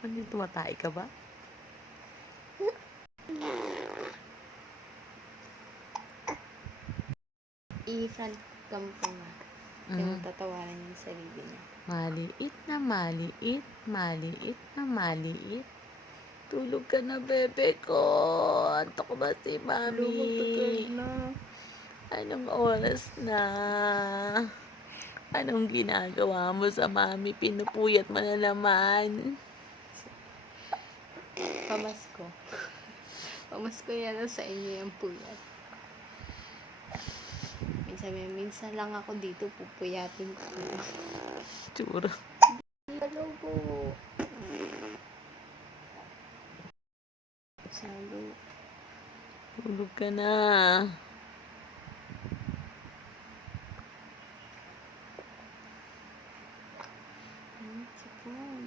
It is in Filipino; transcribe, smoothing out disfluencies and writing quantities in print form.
Ano, tumatay ka ba? I-front cam ko nga. Kasi matatawanan niya yung sarili niya. Maliit na maliit, maliit na maliit. Tulog ka na, bebe ko. Antok ba si mami? Anong oras na? Anong ginagawa mo sa mami? Pinupuyat mo na naman. Pamasko. Pamasko yan sa inyo yung puyat. Minsan lang ako dito, pupuyatin ko. Tsura. Hello po. Salo. Tulog ka na. Sipon.